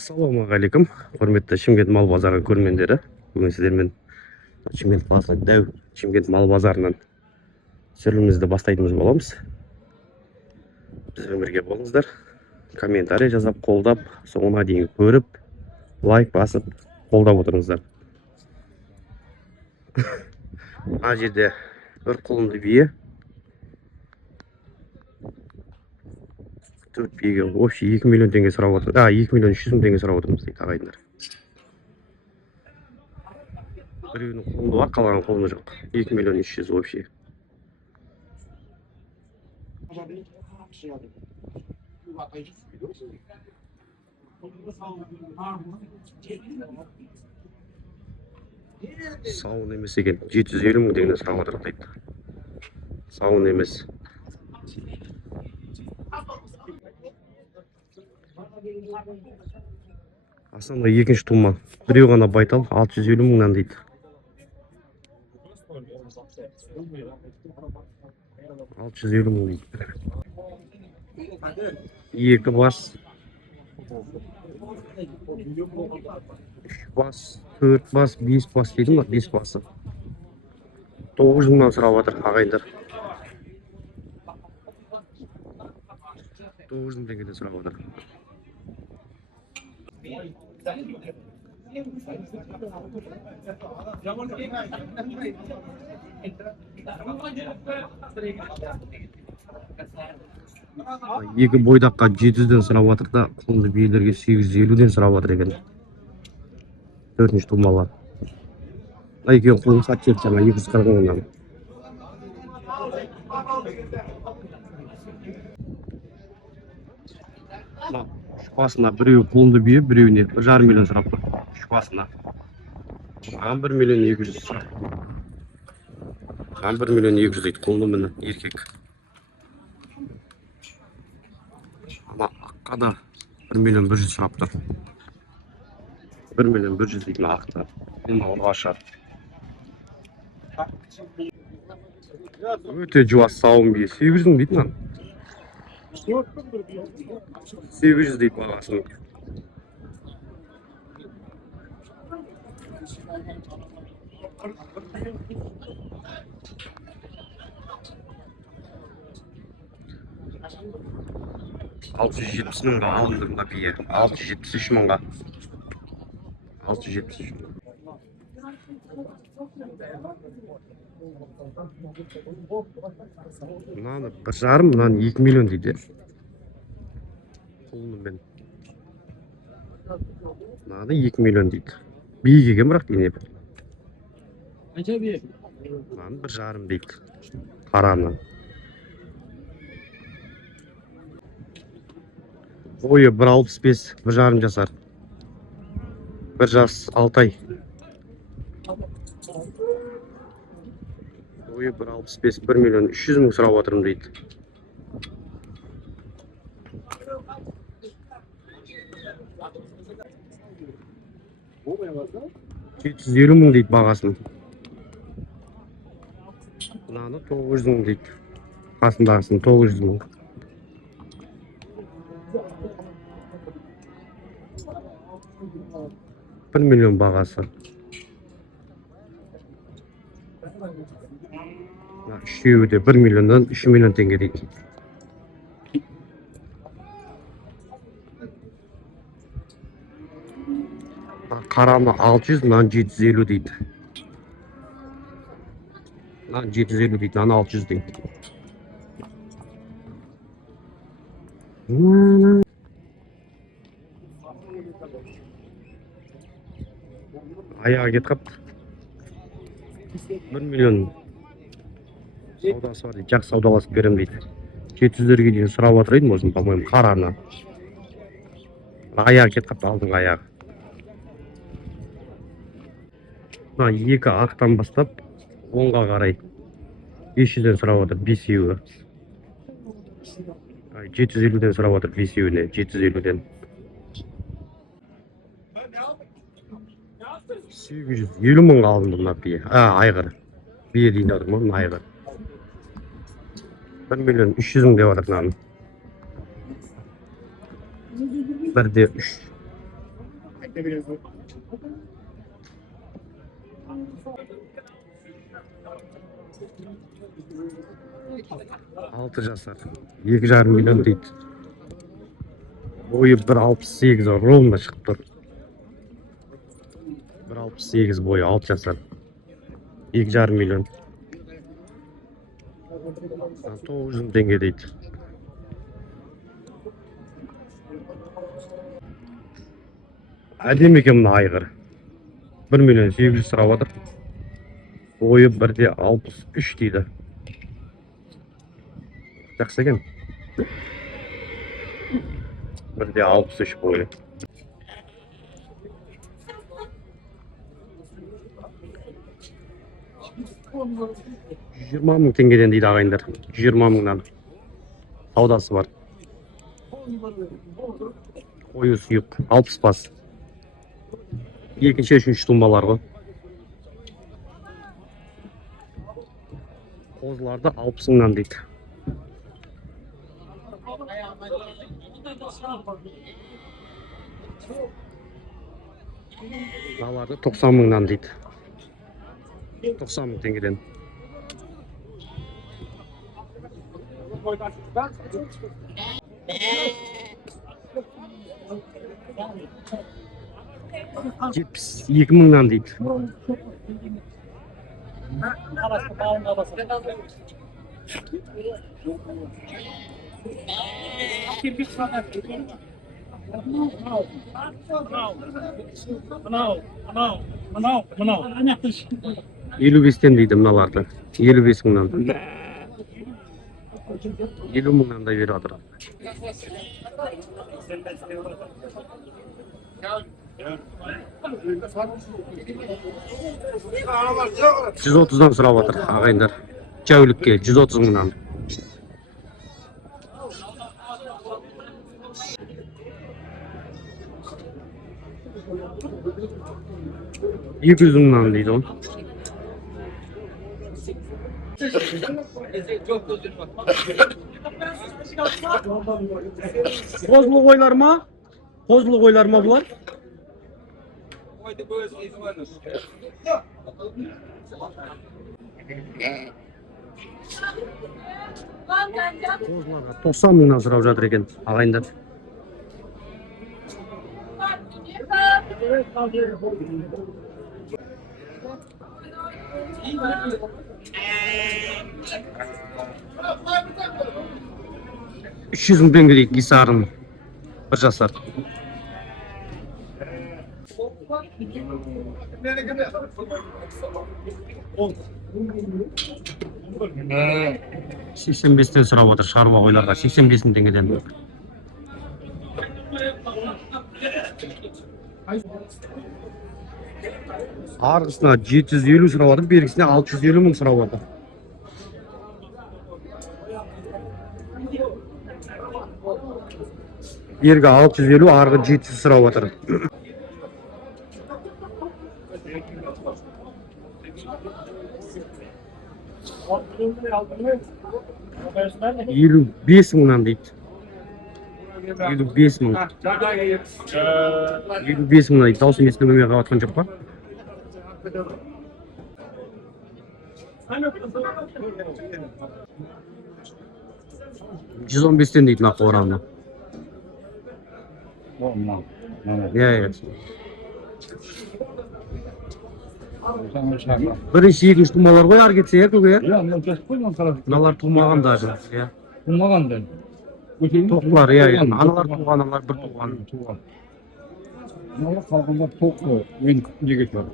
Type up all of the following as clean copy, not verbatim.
Ассалаумағалейкум, құрметті Шымкент мал базары көрермендері. Бүгін сіздермен Шымкент қаласы дәу Шымкент мал базарынан түсірілімімізді бастайтын боламыз. Бізбен бірге болыңыздар. Комментарий жазып, қолдап, соңына дейін көріп, лайк басып, қолдап отырыңыздар. Мына жерде бір құлынды бие. 4 биеге общий 2 миллион теңге сұрап отыр. 2 миллион 300 мың теңге сұрап отырмыз дейді ағайындар. Біреуінің құлыны бар, қалған құлыны жоқ. 2 миллион 300 общий. Сауын емес екен, 750 мың теңге сұрап отыр дейді. Сауын емес. Асанда екінші тума. Біреу ғана байтал 650 мыңнан дейді. 650 мың дейді. Екі бас. 3 бас, 4 бас, 5 бас дейді ма? 5 басы. 900 мыңнан сұрап отыр ағайындар. 900 мың теңгеден сұрап отыр. Екі бойдаққа 700-ден сұрап отыр да, құлынды биелерге 850-ден сұрап отыр екен. 4-ші тумалар. Екеуін құлын сатып жеп жаңа 240 мыңнан. Шпасына біреу құлынды бие, біреуіне 1,5 миллион сұрап тұр. Шпасына. 1 миллион 200 сұрап. 1 миллион 200 дейді құлынды міне еркек. Ама аққа да 1 миллион 100 сұрап тұр. 1 миллион 100 дейді ақта. Бұл ұрғашы. Өте жуас сауын бие. 800 мың дейді маған. 800 дейді бағасын. $670 мыңға алынды мына бие. 673 мыңға. 673 мың. Мынаны 1,5, мынаны 2 миллион дейді. Құлынымен. Мынаны 2 миллион дейді. Биеге кем бірақ дейіне бір. Мынаны 1,5 дейді. Қараны. Бойы 1,65, 1,5 жасар. 1 жас 6 ай. Бойы 1,65, 1 миллион 300 мың сұрап отырмын дейді. $750 мың дейді бағасын. Мынаны 900 мың дейді. Қасындағысын 900 мың. 1 миллион бағасы. Үшеуі де 1 миллиондан 3 миллион теңге дейді. Қараны 600, мынаны 750 дейді. Мынаны 750 дейді, мынаны 600 дейді. Аяға кет қап. 1 миллион саудасы бар дейді, жақсы саудаласып берем дейді. 700-дерге дейін сұрап отырайын, өзім, по-моему, қараны. Аяға кет қап, алдыңғы аяғы. Екі ақтан бастап 10-ға қарай 500-ден сұрап отыр, 5-еуі. 750-ден сұрап отыр, 5-еуіне, 750-ден. 850 мың алынды мына бие. Айғыр. Бие дейін отыр ма, айғыр. 1 миллион 300 мың деп отыр мынаны. 1-де 3. Altı жасар. 2,5 milyon deydi. Boyu 1,68 ровно çıkıp dur. 1,68 boyu 6 жасар. 2,5 milyon. 900 мың теңге дейді. Әдемі екен мына айғыр. 1 milyon 800 сұрап отыр. Бойы 1,63 дейді. Жақсы екен. 1,63 бойы. $20 мың теңгеден дейді ағайындар. 20 мыңнан саудасы бар. Қойы сұйық 60 бас. Екінші үшінші тумбалар ғой. Қозыларды 60 мыңнан дейді. Мыналарды 90 мыңнан дейді. 90 мың теңгеден. $72 мыңнан дейді. Елу бестен дейді мыналарды. 55 мыңнан. 50 мыңнан да беріп жатыр. 130'dan сұрап жатыр ағайындар. Жәулікке 130 мыңнан. $200 мыңнан дейді ол. Қозылы қойлар ма? Қозылы қойлар ма бұлар? Қозыларға 90 мыңнан сұрап жатыр екен ағайындар. $300 мың теңге дейді гисарын. 1 жасар. $85'тен сұрап отыр шаруа қойларға. 85 мың теңгеден. Арғысына 750 сұрап отыр, бергісіне 650 мың сұрап отыр. Бергі 650, арғы 700 сұрап отыр. $55 мыңнан дейді. 55 мың. 55 мыңнан дейді. Даусын естілмеуге қалатқан жоқ па? $115'тен дейді мына қоңырауына. Иә. Бірінші екінші тумалар ғой ар кетсе көге. Мыналар тумаған даже. Тумаған да. Тоқлар, аналар туған, аналар бір туған. Мыналар қалғандар тоқ мен неге тұр.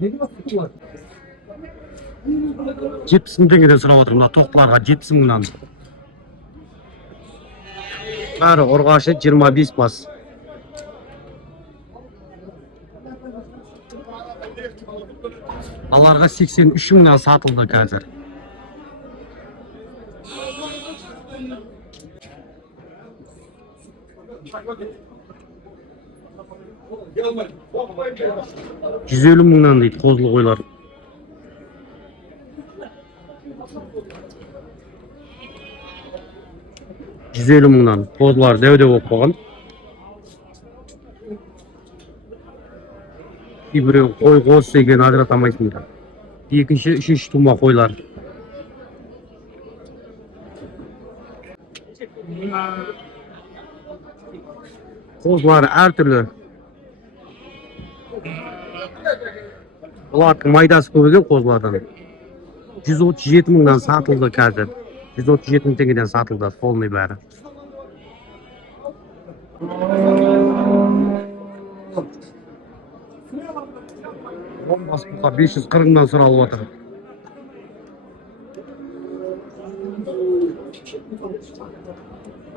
70 мың теңгеден сұрап отыр мына тоқларға 70 мыңнан. Бәрі ұрғашы 25 бас. Аларға 83 мыңнан сатылды қазір. $150 мыңнан дейді қозылы қойлар. $150 мыңнан қозылар дәуде болып қойған. кейбіреу қой қозысы екенін ажырата алмайсыңдар. Екінші, үшінші тума қойлар. Қозылары әртүрлі. Бұлардың майдасы көп екен қозылардан. 137 мыңнан сатылды қазір. 137 мың теңгеден сатылды, полный бәрі. Бас бұқа 540 мыңнан сұралып отыр.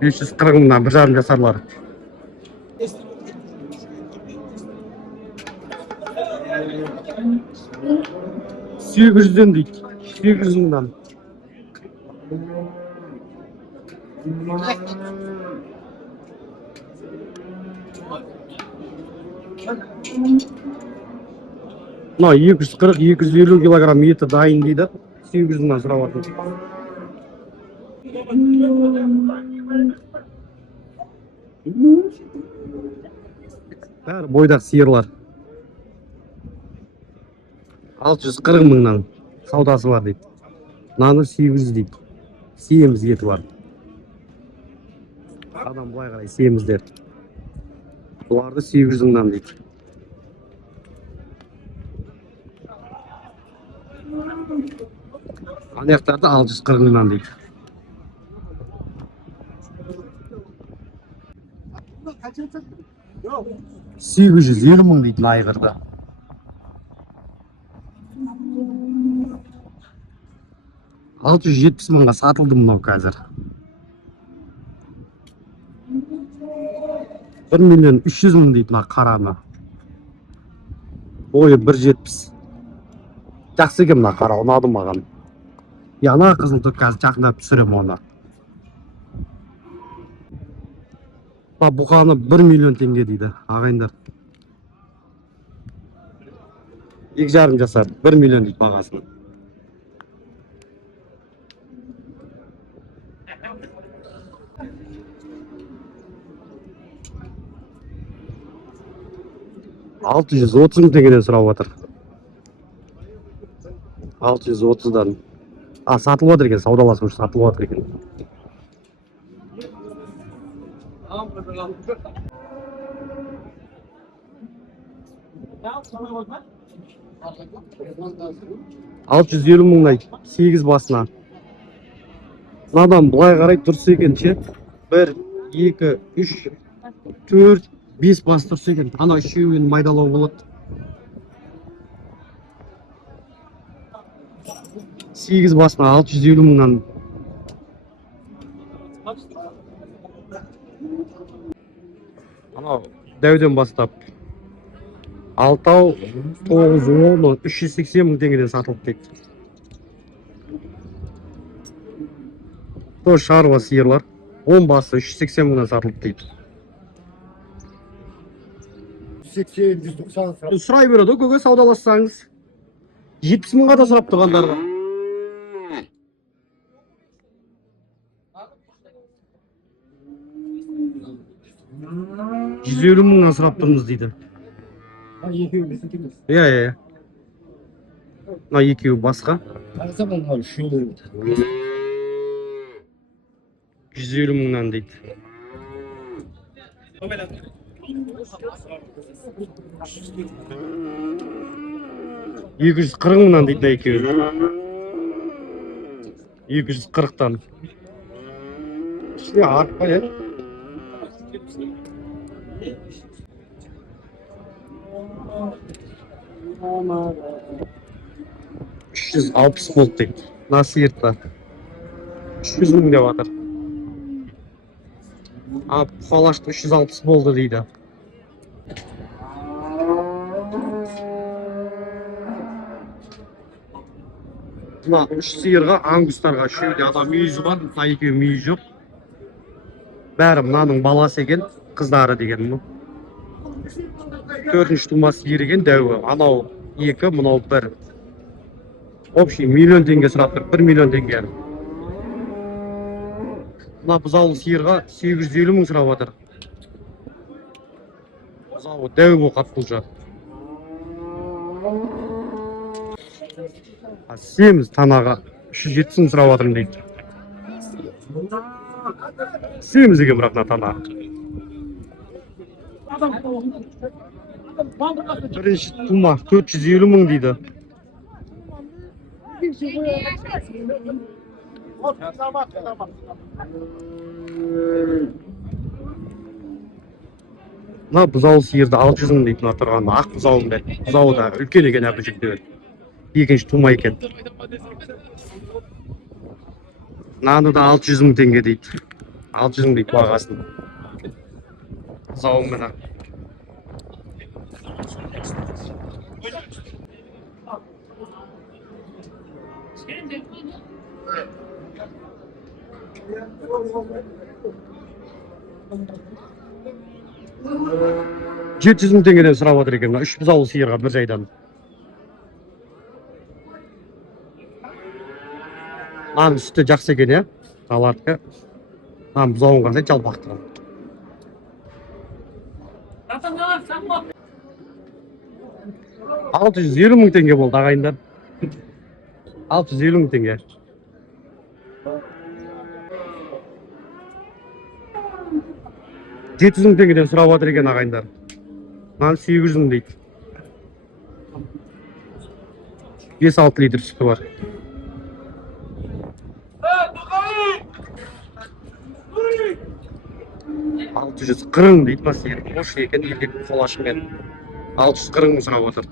$540 мыңнан 1,5 жасарлар. $800'ден дейді. 800 мыңнан. Мына 240-250 килограмм еті дайын дейді. 800 мыңнан сұрап отыр. Бәрі бойдақ сиырлар. 640 мыңнан саудасы бар дейді. Наны 800 дейді. Семіз еті бар. Адам былай қарай семіздер. Бұларды 800 мыңнан дейді. Анаяқтарды 640 мыңнан дейді. $850 мың дейді айғырда. $670 мыңға сатылды мынау қазір. 1,300,000 мың дейді мына қараны. Бойы 1,70. Жақсы екен мына қара, ұнады маған. Яна қызыл тұр қазір жақындап түсірем оны. Бұқаны 1 миллион теңге дейді ағайындар. 2,5 жасар 1 миллион дейді бағасını. $630 мың теңгеден сұрап отыр. 630'дан. Сатылып отыр екен, саудаласып сатылып отыр екен. $650 мыңнан 8 басына. Мынадан былай қарай тұрса екен ше. 1, 2, 3, 4, 5 бас тұрса екен. Ана үшеуін майдалау болады. 8 басына $650 мыңнан. Анау дәуден бастап 6, 9, 10, 380 мың теңгеден сатылып кетті. Бұл шаруа сиырлар 10 басы 380 мыңнан сатылып дейді. 180-190 Сұрай береді, көке саудалассаңыз. 70 мыңға да сұрап тұрғандарға. $150 мыңнан сұрап тұрмыз дейді. екеуі біздікі емес. Иә. Мына екеуі басқа. Қарасам мынау үшеуі. 150 мыңнан дейді. $240 мыңнан дейді екеуі. 240'тан. İşte arpa ya. $360 болды дейді. Nasıl yırtlar? 300 мың деп жатыр. Бұқалашты 360 болды дейді. Мына үш сиырға, ангустарға үшеуде адам мүйізі бар, мына екеуі мүйізі жоқ. Бәрі мынаның баласы екен, қыздары деген бұл. Төртінші тума сиыр екен, дәуі. Анау екі, мынау бір. Общий миллион теңге сұрап тұр, 1 миллион теңге. Мына бұзаулы сиырға 850 мың сұрап жатыр. Бұзауы дәуі бұл қатқылжа. Семіз танаға 370 мың сұрап жатырмын дейді. Семіз екен бірақ мына тана. Бірінші тума 450 мың дейді. Мына бұзау сиырды 600 мың дейді мына тұрған. Ақ бұзауым да. Бұзауы да үлкен екен әбі жүктеген. Екінші тума екен. Наны да 600 мың теңге дейді. 600 мың дейді бағасын. Бұзауым мына. $700 мың теңгеден сұрап отыр екен. 3 бұзаулы сиырға бір жайдан. Аның сүті жақсы екен, е? Алардікі. Аның бұзауын қандай жалпақтырған. 650 мың теңге болды ағайындар. 650 мың теңге. $700 мың теңгеден сұрап отыр екен ағайындар. Маған 800 мың дейді. 5-6 литр сүті бар. 640 дейді ма сиыр. Қош екен елден қол ашымен. 640 мың сұрап отыр.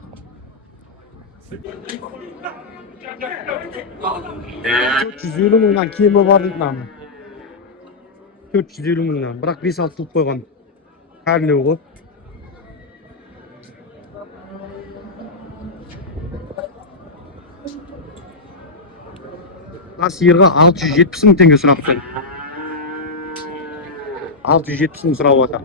450 мыңнан кемі бар дейді маған. 450 мыңнан. Бірақ 5-6 туып қойған. Кәрінеу ғой. Сиырға 670 мың теңге сұрап тұр. 670 мың сұрап отыр.